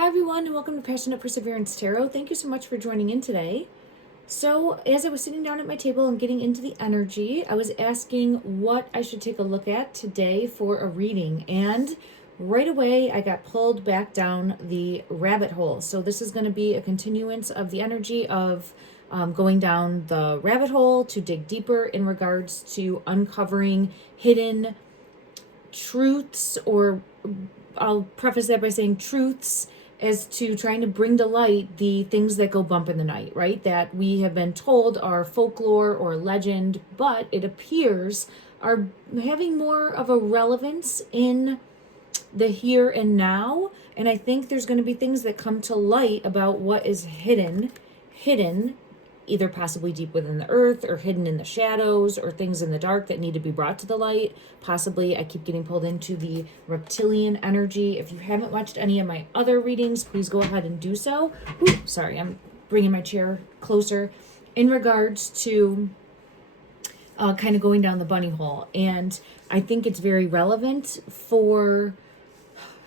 Hi everyone, and welcome to Passionate Perseverance Tarot. Thank you so much for joining in today. So as I was sitting down at my table and getting into the energy, I was asking what I should take a look at today for a reading, and right away I got pulled back down the rabbit hole. So this is going to be a continuance of the energy of going down the rabbit hole to dig deeper in regards to uncovering hidden truths, or I'll preface that by saying truths, as to trying to bring to light the things that go bump in the night, right? That we have been told are folklore or legend, but it appears are having more of a relevance in the here and now. And I think there's going to be things that come to light about what is hidden, either possibly deep within the earth or hidden in the shadows, or things in the dark that need to be brought to the light. Possibly, I keep getting pulled into the reptilian energy. If you haven't watched any of my other readings, please go ahead and do so. Ooh, sorry, I'm bringing my chair closer. In regards to kind of going down the bunny hole. And I think it's very relevant for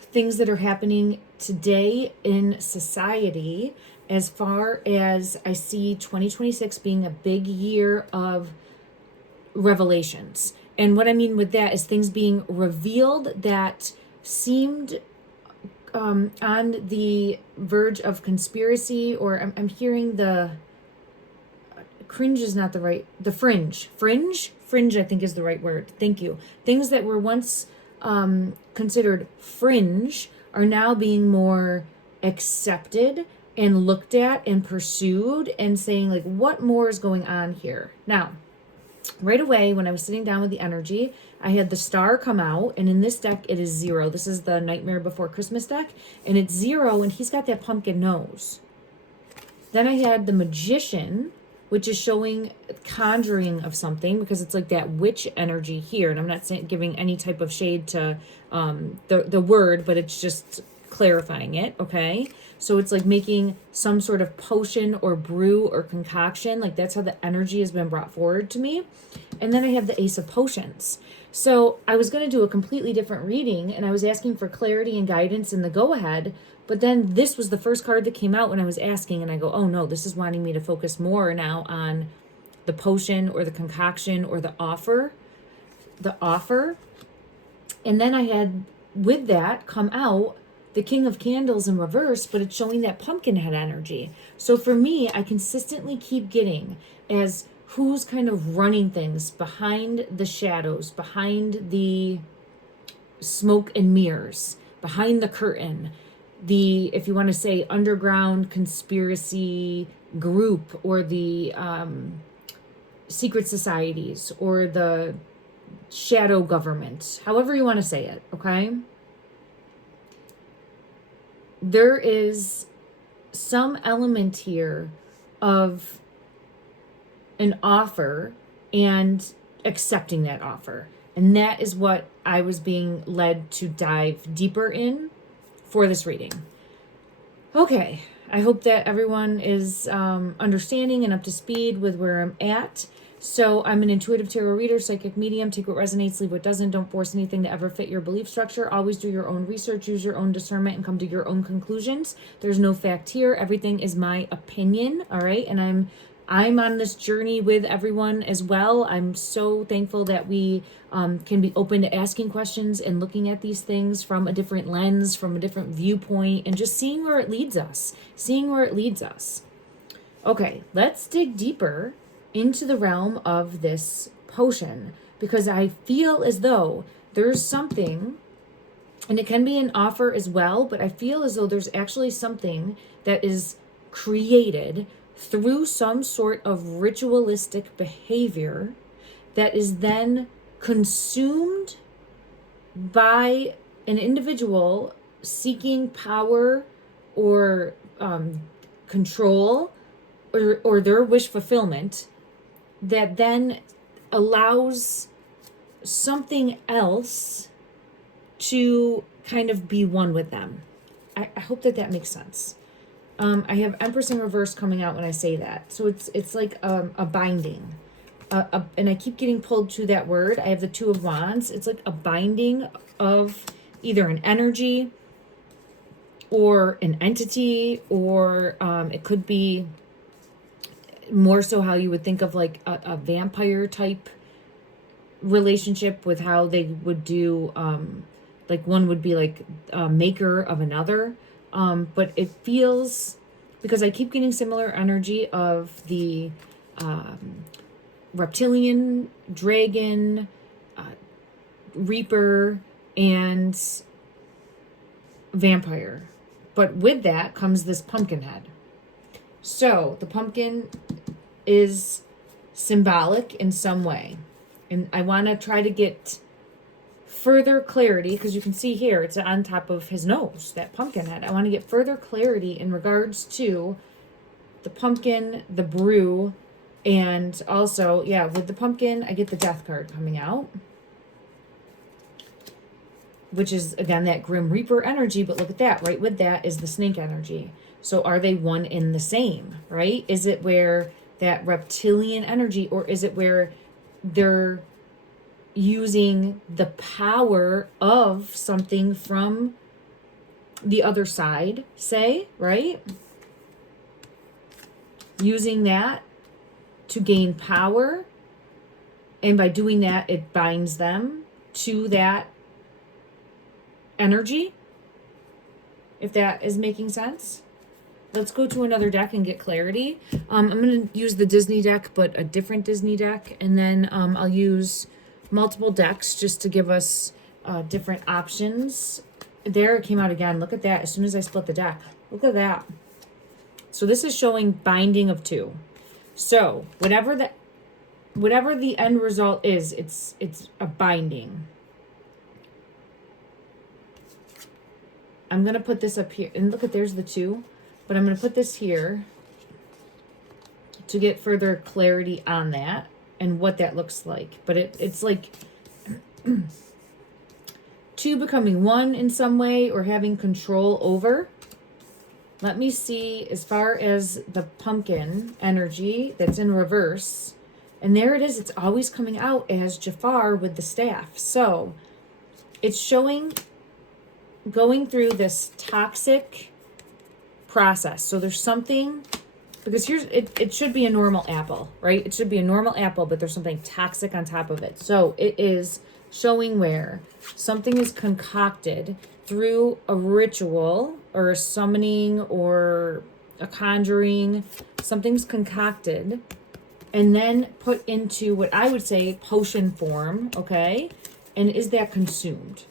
things that are happening today in society, as far as I see 2026 being a big year of revelations. And what I mean with that is things being revealed that seemed on the verge of conspiracy, or I'm hearing the cringe is not the right, the fringe, I think is the right word. Thank you. Things that were once considered fringe are now being more accepted and looked at and pursued, and saying, like, what more is going on here? Now, right away, when I was sitting down with the energy, I had the star come out, and in this deck, it is 0. This is the Nightmare Before Christmas deck, and it's 0, and he's got that pumpkin nose. Then I had the Magician, which is showing conjuring of something, because it's like that witch energy here. And I'm not giving any type of shade to the word, but it's just clarifying it, okay? So it's like making some sort of potion or brew or concoction. Like, that's how the energy has been brought forward to me. And then I have the Ace of Potions. So I was going to do a completely different reading, and I was asking for clarity and guidance in the go-ahead. But then this was the first card that came out when I was asking, and I go, oh no, this is wanting me to focus more now on the potion or the concoction or the offer. And then I had, with that, come out the King of Candles in reverse, but it's showing that pumpkin head energy. So for me, I consistently keep getting as who's kind of running things behind the shadows, behind the smoke and mirrors, behind the curtain, the, if you want to say, underground conspiracy group, or the secret societies, or the shadow government, however you want to say it, okay? There is some element here of an offer and accepting that offer. And that is what I was being led to dive deeper in for this reading. Okay, I hope that everyone is understanding and up to speed with where I'm at. So I'm an intuitive tarot reader, psychic medium. Take what resonates, leave what doesn't. Don't force anything to ever fit your belief structure. Always do your own research, use your own discernment, and come to your own conclusions. There's no fact here. Everything is my opinion, all right? And I'm on this journey with everyone as well. I'm so thankful that we can be open to asking questions and looking at these things from a different lens, from a different viewpoint, and just seeing where it leads us. Okay, let's dig deeper into the realm of this potion, because I feel as though there's something, and it can be an offer as well, but I feel as though there's actually something that is created through some sort of ritualistic behavior that is then consumed by an individual seeking power or control, or their wish fulfillment, that then allows something else to kind of be one with them. I hope that makes sense. I have Empress in reverse coming out when I say that. So it's like a binding. And I keep getting pulled to that word. I have the Two of Wands. It's like a binding of either an energy or an entity, or it could be more so how you would think of like a vampire type relationship with how they would do, like one would be like a maker of another. But it feels, because I keep getting similar energy of the reptilian, dragon, reaper, and vampire. But with that comes this pumpkin head. So the pumpkin is symbolic in some way. And I want to try to get further clarity, because you can see here it's on top of his nose, that pumpkin head. I want to get further clarity in regards to the pumpkin, the brew, and also, yeah, with the pumpkin, I get the death card coming out, which is, again, that Grim Reaper energy. But look at that. Right with that is the snake energy. So are they one in the same, right? Is it where that reptilian energy, or is it where they're using the power of something from the other side, say, right? Using that to gain power. And by doing that, it binds them to that energy, if that is making sense. Let's go to another deck and get clarity. I'm going to use the Disney deck, but a different Disney deck. And then I'll use multiple decks just to give us different options. There it came out again. Look at that. As soon as I split the deck. Look at that. So this is showing binding of two. So whatever the end result is, it's a binding. I'm going to put this up here. And look at, there's the two. But I'm going to put this here to get further clarity on that and what that looks like. But it's like two becoming one in some way, or having control over. Let me see, as far as the pumpkin energy that's in reverse. And there it is. It's always coming out as Jafar with the staff. So it's showing going through this toxic process. So there's something, because here's, it should be a normal apple, right? It should be a normal apple, but there's something toxic on top of it. So it is showing where something is concocted through a ritual or a summoning or a conjuring. Something's concocted and then put into what I would say potion form, okay? And is that consumed?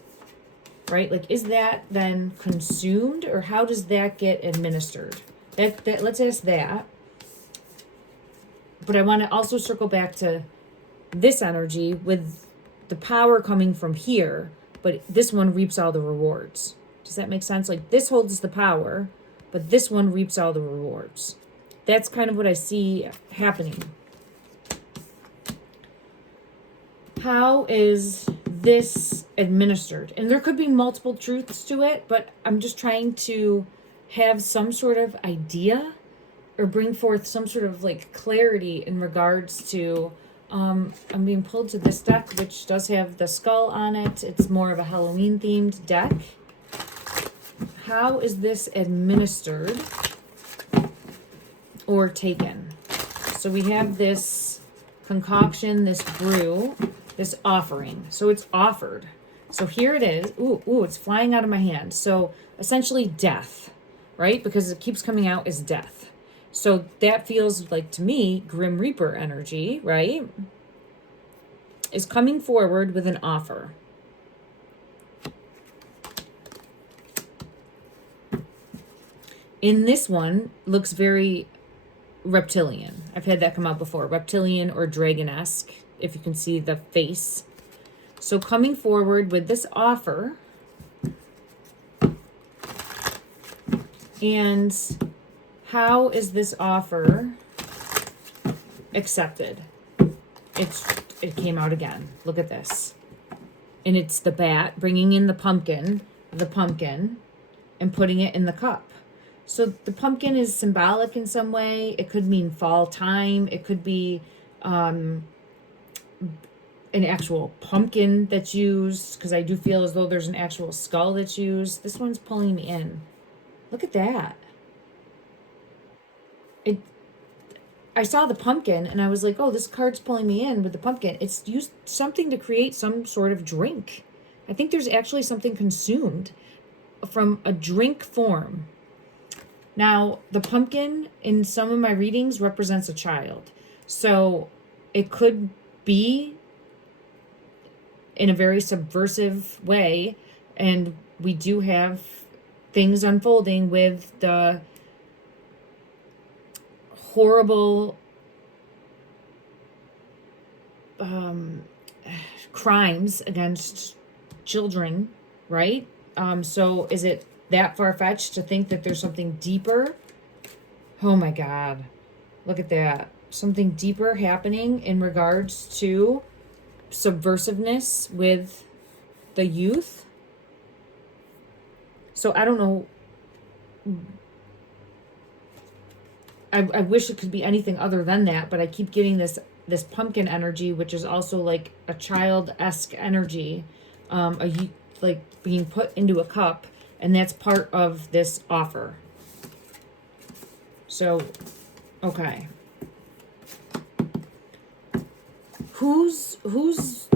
Right? Like, is that then consumed, or how does that get administered? That let's ask that. But I want to also circle back to this energy with the power coming from here, but this one reaps all the rewards. Does that make sense? Like, this holds the power, but this one reaps all the rewards. That's kind of what I see happening. How is this administered? And there could be multiple truths to it, but I'm just trying to have some sort of idea or bring forth some sort of like clarity in regards to, I'm being pulled to this deck, which does have the skull on it. It's more of a Halloween themed deck. How is this administered or taken? So we have this concoction, this brew, this offering. So it's offered. So here it is. Ooh, it's flying out of my hand. So essentially death, right? Because it keeps coming out as death. So that feels like, to me, Grim Reaper energy, right? Is coming forward with an offer. In this one, looks very reptilian. I've had that come out before. Reptilian or dragon-esque, if you can see the face. So coming forward with this offer. And how is this offer accepted? It came out again. Look at this. And it's the bat bringing in the pumpkin, and putting it in the cup. So the pumpkin is symbolic in some way. It could mean fall time. It could be an actual pumpkin that's used, because I do feel as though there's an actual skull that's used. This one's pulling me in. Look at that. I saw the pumpkin and I was like, oh, this card's pulling me in with the pumpkin. It's used something to create some sort of drink. I think there's actually something consumed from a drink form. Now, the pumpkin in some of my readings represents a child. So it could be in a very subversive way. And we do have things unfolding with the horrible crimes against children, right? So is it that far-fetched to think that there's something deeper? Oh my God. Look at that. Something deeper happening in regards to subversiveness with the youth. So I don't know. I wish it could be anything other than that, but I keep getting this pumpkin energy, which is also like a child-esque energy, like being put into a cup, and that's part of this offer. So, okay. Who's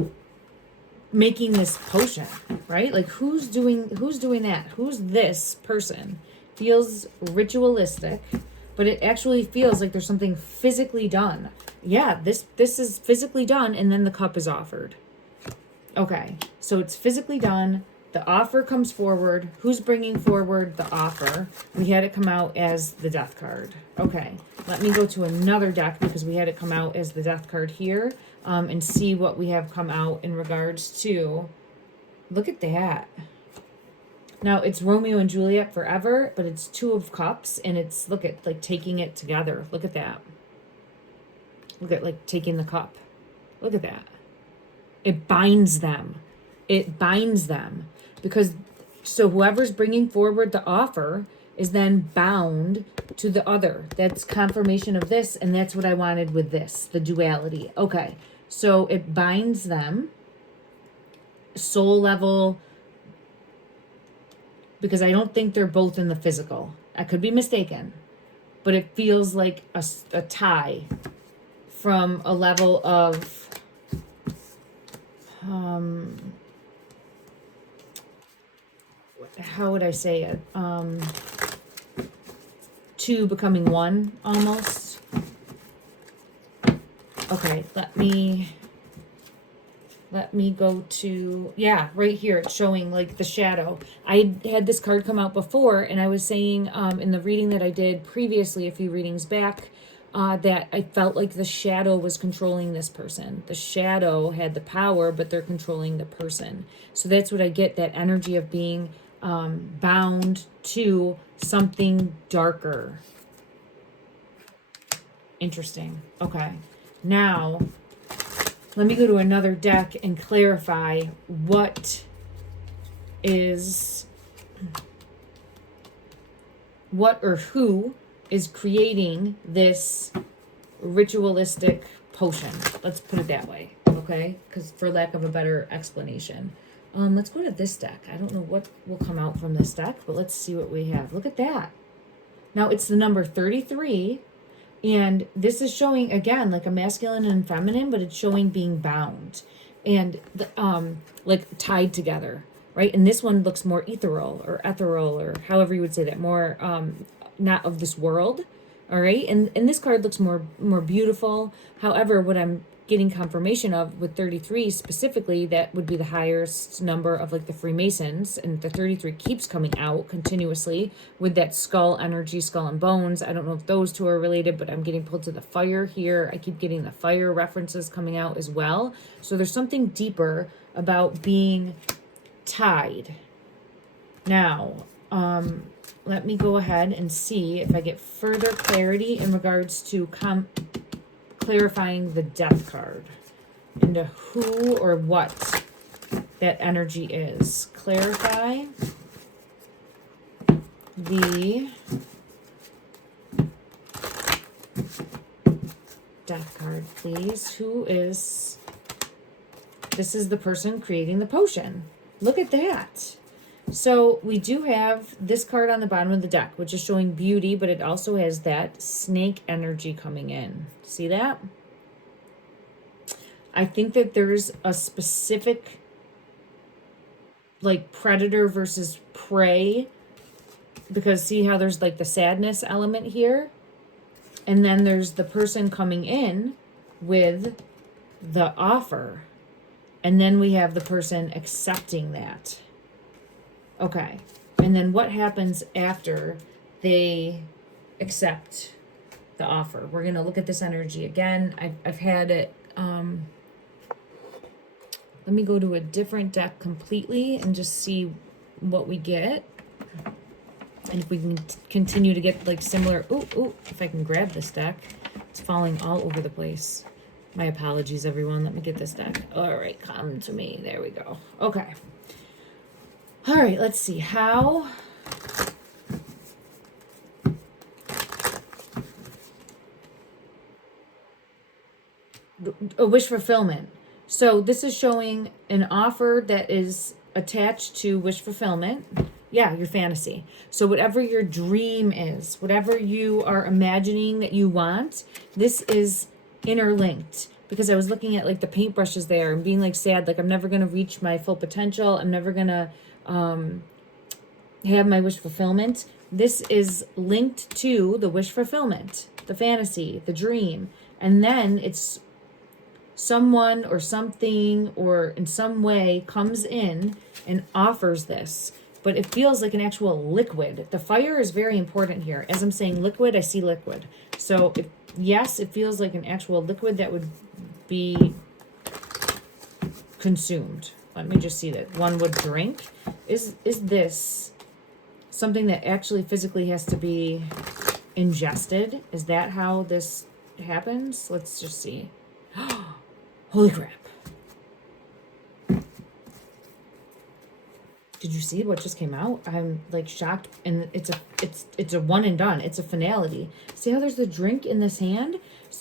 making this potion, right? Like who's doing that? Who's this person? Feels ritualistic, but it actually feels like there's something physically done. Yeah, this is physically done, and then the cup is offered. Okay, so it's physically done. The offer comes forward. Who's bringing forward the offer? We had it come out as the death card. Okay, let me go to another deck because we had it come out as the death card here, and see what we have come out in regards to. Look at that. Now, it's Romeo and Juliet forever, but it's 2 of cups, and it's, look at, like, taking it together. Look at that. Look at, like, taking the cup. Look at that. It binds them. It binds them. Because, so whoever's bringing forward the offer is then bound to the other. That's confirmation of this, and that's what I wanted with this, the duality. Okay, so it binds them. Soul level, because I don't think they're both in the physical. I could be mistaken, but it feels like a tie from a level of how would I say it? 2 becoming 1 almost. Okay, let me go to, yeah, right here. It's showing like the shadow. I had this card come out before, and I was saying in the reading that I did previously, a few readings back, that I felt like the shadow was controlling this person. The shadow had the power, but they're controlling the person. So that's what I get, that energy of being bound to something darker. Interesting. Okay. Now, let me go to another deck and clarify what or who is creating this ritualistic potion. Let's put it that way, okay? Because for lack of a better explanation. Let's go to this deck. I don't know what will come out from this deck, but let's see what we have. Look at that. Now, it's the number 33. And this is showing, again, like a masculine and feminine, but it's showing being bound and like tied together, right? And this one looks more ethereal, or however you would say that, more not of this world, all right? And this card looks more beautiful. However, what I'm getting confirmation of with 33 specifically, that would be the highest number of like the Freemasons, and the 33 keeps coming out continuously with that skull energy, skull and bones. I don't know if those two are related, but I'm getting pulled to the fire here. I keep getting the fire references coming out as well. So there's something deeper about being tied. Now, let me go ahead and see if I get further clarity in regards to clarifying the death card into who or what that energy is. Clarify the death card, please. This is the person creating the potion. Look at that. So we do have this card on the bottom of the deck, which is showing beauty, but it also has that snake energy coming in. See that? I think that there's a specific, like, predator versus prey, because see how there's like the sadness element here? And then there's the person coming in with the offer. And then we have the person accepting that. Okay. And then what happens after they accept the offer? We're going to look at this energy again. I've had it. Let me go to a different deck completely and just see what we get. And if we can continue to get like similar. Ooh, if I can grab this deck. It's falling all over the place. My apologies, everyone. Let me get this deck. All right, come to me. There we go. Okay. All right, let's see. How... A wish fulfillment. So this is showing an offer that is attached to wish fulfillment. Yeah, your fantasy. So whatever your dream is, whatever you are imagining that you want, this is interlinked. Because I was looking at like the paintbrushes there and being like sad, like I'm never going to reach my full potential. I'm never going to have my wish fulfillment. This is linked to the wish fulfillment, the fantasy, the dream. And then it's someone or something or in some way comes in and offers this. But it feels like an actual liquid. The fire is very important here. As I'm saying liquid, I see liquid. So yes, it feels like an actual liquid that would be consumed. Let me just see that. One would drink. Is this something that actually physically has to be ingested? Is that how this happens? Let's just see. Holy crap. Did you see what just came out? I'm like shocked, and it's a one and done. It's a finality. See how there's the drink in this hand?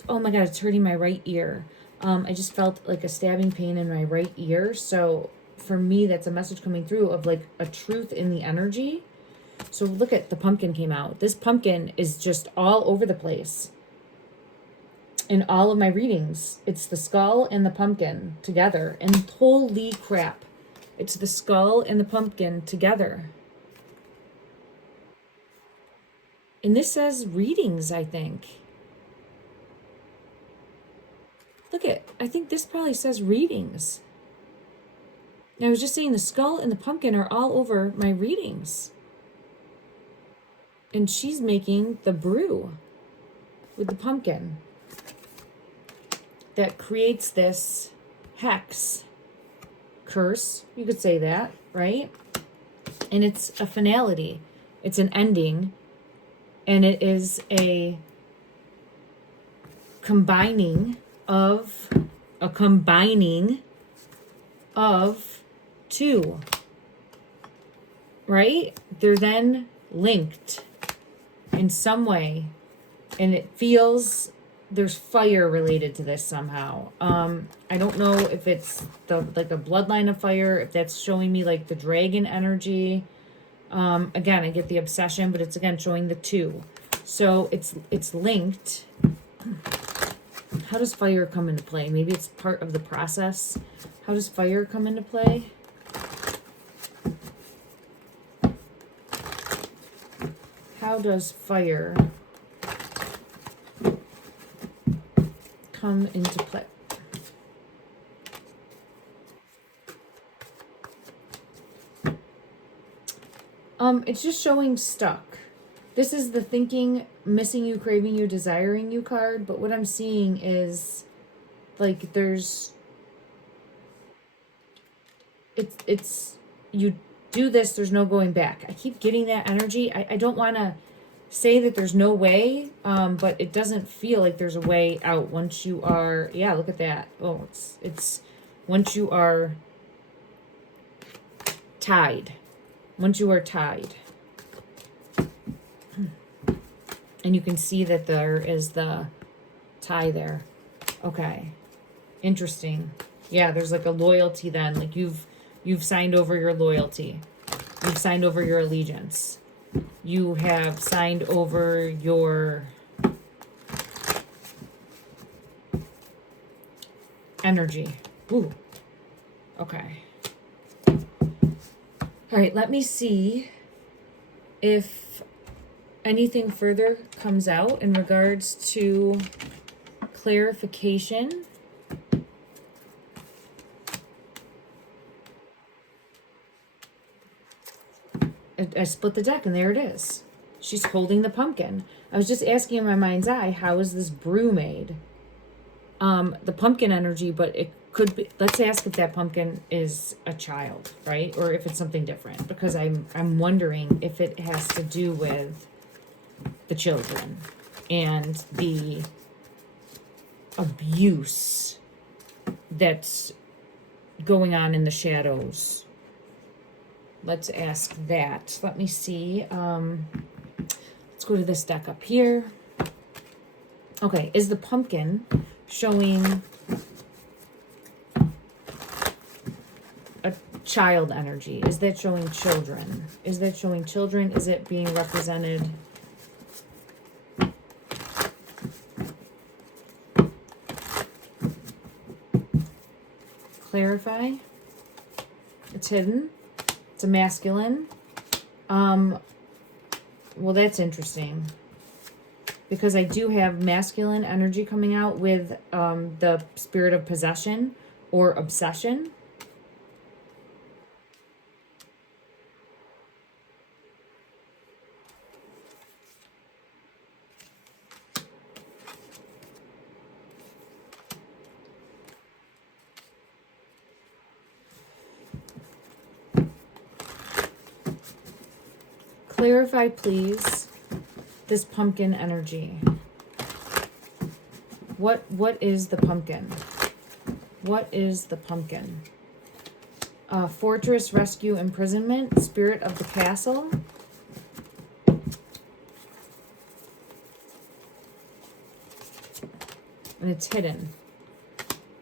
Oh my god, it's hurting my right ear. I just felt like a stabbing pain in my right ear. So for me, that's a message coming through of like a truth in the energy. So look at the pumpkin came out. This pumpkin is just all over the place. In all of my readings, it's the skull and the pumpkin together. And holy crap, it's the skull and the pumpkin together. And this says readings, I think. Look at, I think this probably says readings. And I was just saying the skull and the pumpkin are all over my readings. And she's making the brew with the pumpkin that creates this hex curse. You could say that, right? And it's a finality. It's an ending. And it is a combining of two, right? They're then linked in some way, and it feels there's fire related to this somehow. I don't know if it's like a bloodline of fire, if that's showing me like the dragon energy. Again, I get the obsession, but it's again showing the two. So it's linked. How does fire come into play? Maybe it's part of the process. How does fire come into play? How does fire come into play? It's just showing stuck. This is the thinking, missing you, craving you, desiring you card. But what I'm seeing is like there's, it's you do this, there's no going back. I keep getting that energy. I don't want to say that there's no way, but it doesn't feel like there's a way out once you are, yeah, look at that. Oh, it's once you are tied. Once you are tied. And you can see that there is the tie there. Okay. Interesting. Yeah, there's like a loyalty then. Like you've signed over your loyalty. You've signed over your allegiance. You have signed over your energy. Ooh. Okay. All right, let me see if anything further comes out in regards to clarification. I split the deck and there it is. She's holding the pumpkin. I was just asking in my mind's eye, how is this brew made? The pumpkin energy, but it could be, let's ask if that pumpkin is a child, right? Or if it's something different, because I'm wondering if it has to do with the children and the abuse that's going on in the shadows. Let's ask that. Let me see. Let's go to this deck up here. Okay, is the pumpkin showing a child energy? Is that showing children? Is that showing children? Is it being represented? Clarify. It's hidden. It's a masculine. Well, that's interesting, because I do have masculine energy coming out with the spirit of possession or obsession. Clarify, please, this pumpkin energy. What is the pumpkin? What is the pumpkin? Fortress, rescue, imprisonment, spirit of the castle. And it's hidden.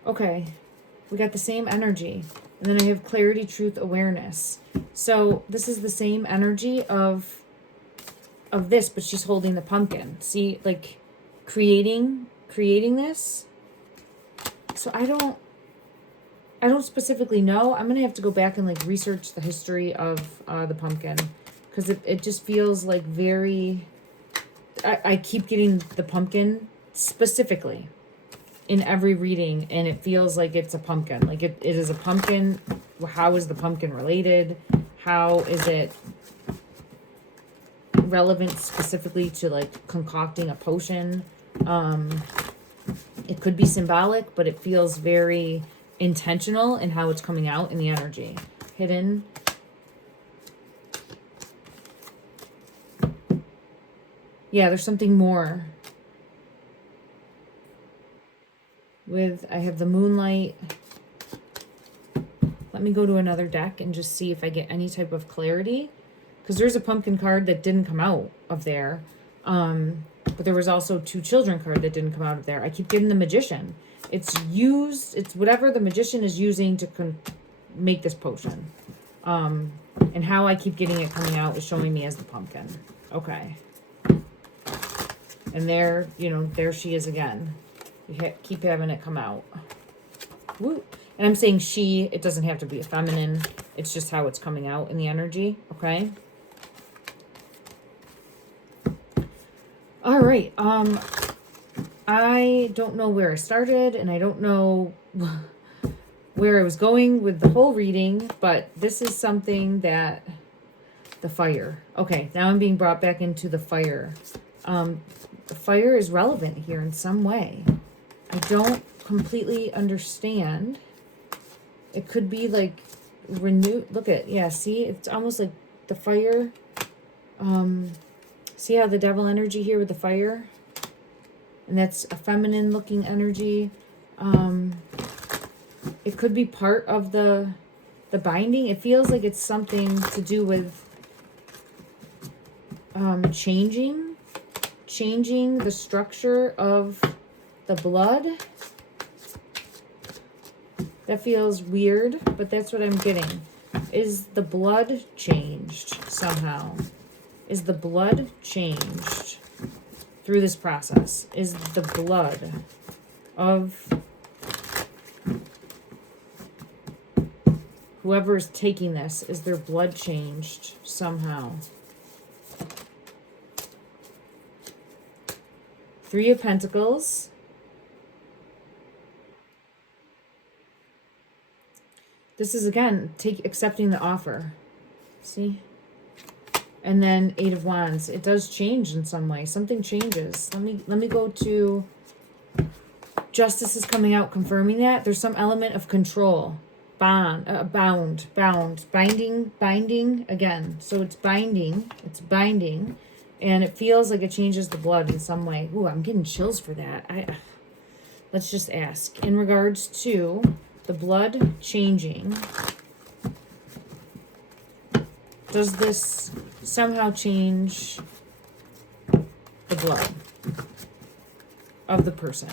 Okay, we got the same energy. And then I have clarity, truth, awareness. So this is the same energy of this, but she's holding the pumpkin. See, like creating this. So I don't specifically know. I'm gonna have to go back and like research the history of the pumpkin, because it just feels like very. I keep getting the pumpkin specifically in every reading, and it feels like it's a pumpkin. Like it is a pumpkin. How is the pumpkin related? How is it relevant specifically to like concocting a potion? It could be symbolic, but it feels very intentional in how it's coming out in the energy. Hidden. Yeah, there's something more. I have the moonlight. Let me go to another deck and just see if I get any type of clarity. Because there's a pumpkin card that didn't come out of there. But there was also 2 children card that didn't come out of there. I keep getting the magician. It's whatever the magician is using to make this potion. And how I keep getting it coming out is showing me as the pumpkin. Okay. And there, there she is again. You keep having it come out. Woo. And I'm saying she, it doesn't have to be a feminine. It's just how it's coming out in the energy. Okay. All right. I don't know where I started, and I don't know where I was going with the whole reading, but this is something that the fire. Okay. Now I'm being brought back into the fire. The fire is relevant here in some way. I don't completely understand. It could be like renewed. Look at, yeah, see, it's almost like the fire. See how the devil energy here with the fire? And that's a feminine looking energy. It could be part of the binding. It feels like it's something to do with changing the structure of the blood. That feels weird, but that's what I'm getting. Is the blood changed somehow? Is the blood changed through this process? Is the blood of whoever is taking this, is their blood changed somehow? Three of Pentacles. This is, again, accepting the offer. See? And then Eight of Wands. It does change in some way. Something changes. Let me go to Justice is coming out, confirming that. There's some element of control. Bound, binding again. So it's binding, and it feels like it changes the blood in some way. Ooh, I'm getting chills for that. Let's just ask. In regards to the blood changing, does this somehow change the blood of the person?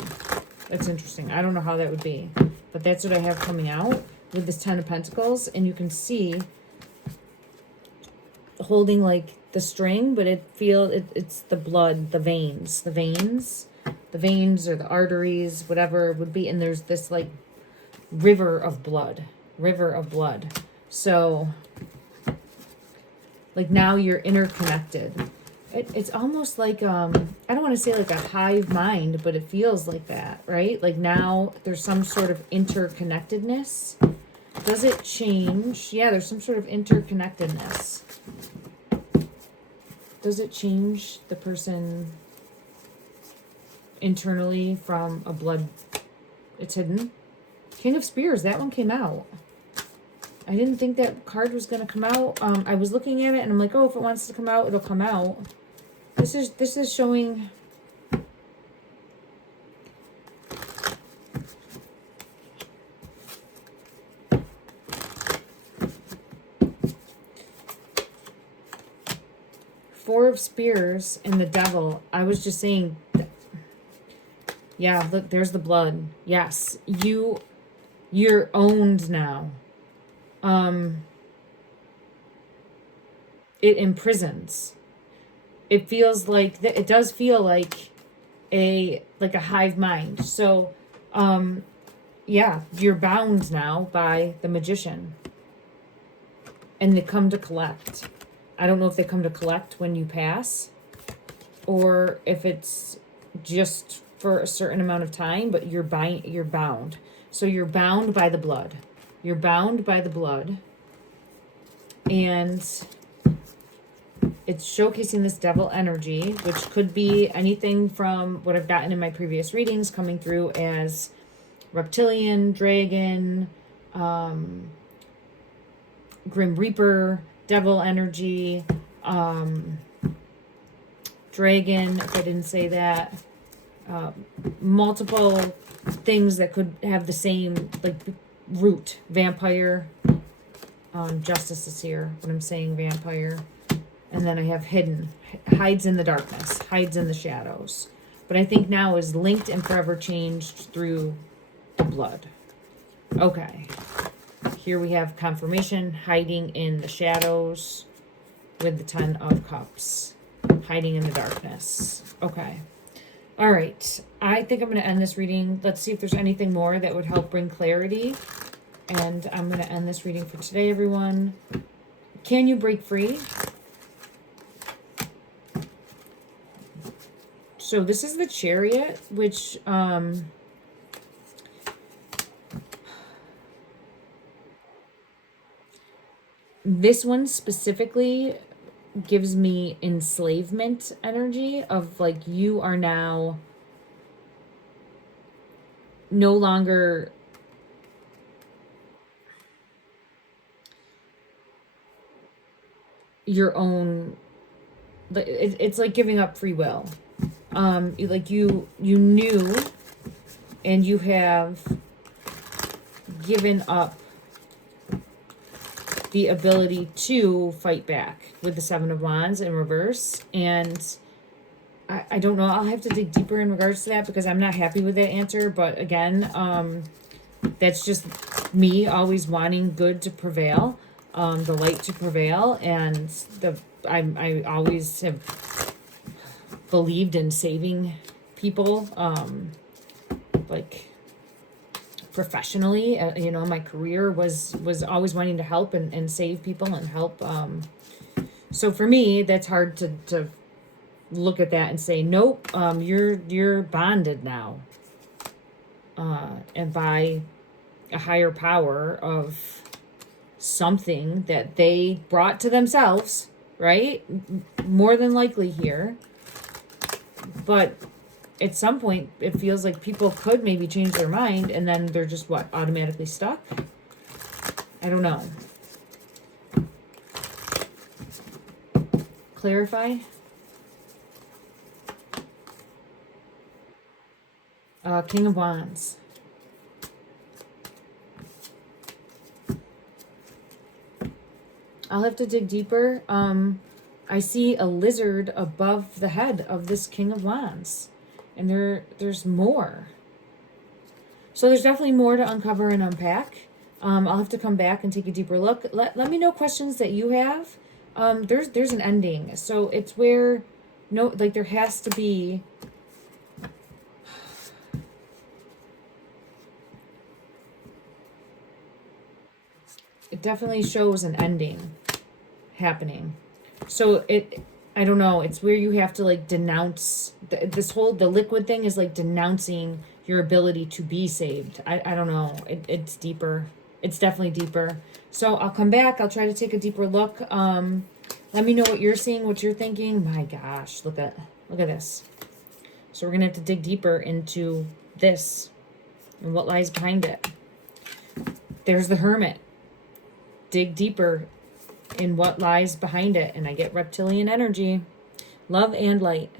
That's interesting. I don't know how that would be, but that's what I have coming out with this Ten of Pentacles. And you can see holding like the string, but it's the blood, the veins or the arteries, whatever it would be. And there's this like river of blood. So like now you're interconnected. It's almost like, I don't want to say like a hive mind, but it feels like that, right? Like now there's some sort of interconnectedness. Does it change? Yeah, there's some sort of interconnectedness. Does it change the person internally from a blood? It's hidden. King of Spears, that one came out. I didn't think that card was going to come out. I was looking at it and I'm like, oh, if it wants to come out, it'll come out. This is showing Four of Spears and the Devil. I was just saying, yeah, look, there's the blood. Yes, you're owned now. It imprisons. It feels like it does feel like a hive mind. So yeah, you're bound now by the Magician. And they come to collect. I don't know if they come to collect when you pass or if it's just for a certain amount of time, but you're bound. So you're bound by the blood. You're bound by the blood. And it's showcasing this devil energy, which could be anything from what I've gotten in my previous readings, coming through as reptilian, dragon, Grim Reaper, devil energy, dragon, if I didn't say that, multiple things that could have the same like root. Vampire, Justice is here when I'm saying vampire. And then I have hidden, hides in the darkness, hides in the shadows. But I think now is linked and forever changed through the blood. Okay. Here we have confirmation, hiding in the shadows with the Ten of Cups. Hiding in the darkness. Okay. All right. I think I'm going to end this reading. Let's see if there's anything more that would help bring clarity. And I'm going to end this reading for today, everyone. Can you break free? So this is the Chariot, which this one specifically gives me enslavement energy of like you are now no longer your own. It's like giving up free will. Like you knew and you have given up the ability to fight back with the Seven of Wands in reverse. And I don't know, I'll have to dig deeper in regards to that because I'm not happy with that answer. But again, that's just me always wanting good to prevail. the light to prevail. And I always have believed in saving people, like professionally. You know, my career was always wanting to help and save people and help. So for me, that's hard to look at that and say, nope, you're bonded now, and by a higher power of something that they brought to themselves, right? More than likely here. But at some point, it feels like people could maybe change their mind, and then they're just, what, automatically stuck? I don't know. Clarify. King of Wands. I'll have to dig deeper. I see a lizard above the head of this King of Wands. And there's more. So there's definitely more to uncover and unpack. I'll have to come back and take a deeper look. Let me know questions that you have. There's an ending. So it's where, no, like there has to be... It definitely shows an ending happening. So I don't know, it's where you have to like denounce, the liquid thing is like denouncing your ability to be saved. I don't know, it's deeper. It's definitely deeper. So I'll come back, I'll try to take a deeper look. Let me know what you're seeing, what you're thinking. My gosh, look at this. So we're gonna have to dig deeper into this and what lies behind it. There's the Hermit. Dig deeper in what lies behind it, and I get reptilian energy. Love and light.